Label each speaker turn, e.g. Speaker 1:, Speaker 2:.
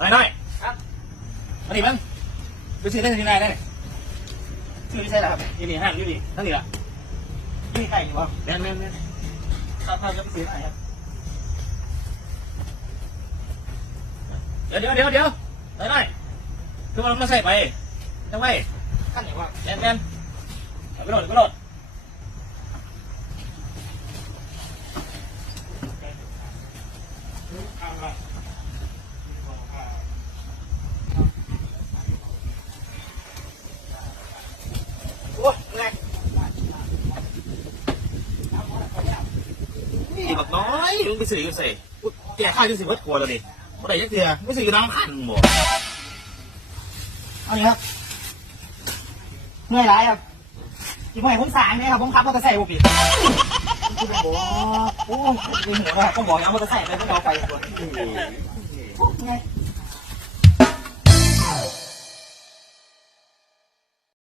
Speaker 1: น้อยน้อย
Speaker 2: ครับ
Speaker 1: มาดิมั้งไปซื้อได้ที่ไหนได้
Speaker 2: ชื่อไม่ใช่เหรอครับ
Speaker 1: ยี่นี่ห้างยี่นี่ทั้งนี้ละ
Speaker 2: นี่ใครอยู่วะ
Speaker 1: แม่นแม่นแม่น
Speaker 2: ถ้าถ้าจะไปซื้อไหนครับ
Speaker 1: เดี๋ยวเดี๋ยวเดี๋ยวเดี๋ยวน้อยน้อยคือมันมาใส่ไปจังไว้
Speaker 2: ขั้นไหนวะ
Speaker 1: แม่นแม่นเอาไปโหลดเอาไปโหลด
Speaker 2: โอ้ยไง
Speaker 1: แบบน้อยมึงไปซื้อกันสิแกข้าวจะซื้อวัดกลัวแล้วดิบ่ได้ยักเถื่อไม่ซื้อน้ำขันหมด
Speaker 2: เอาเลยครับเมื่อยร้ายครับกี่เมื่อยผมสายไหมครับผมขับมอเตอร์ไซค์ผมผิดคุณเป็นบอกโอ้ยเหัวนะครับก็บอกยังมอเตอร์ไซค์ไปต้องเอาไปก่อนไง